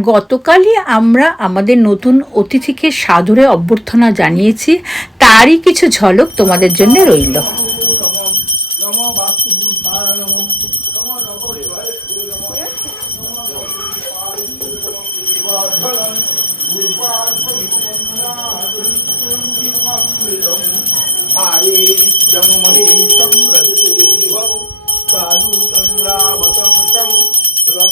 গতকালই আমরা আমাদের নতুন অতিথিকে সাদরে অভ্যর্থনা জানিয়েছি। তারই কিছু ঝলক তোমাদের জন্য রইল।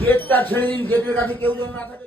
গেটটা ছেড়ে দিন গেটের কাছে কেউ যেন না থাকে।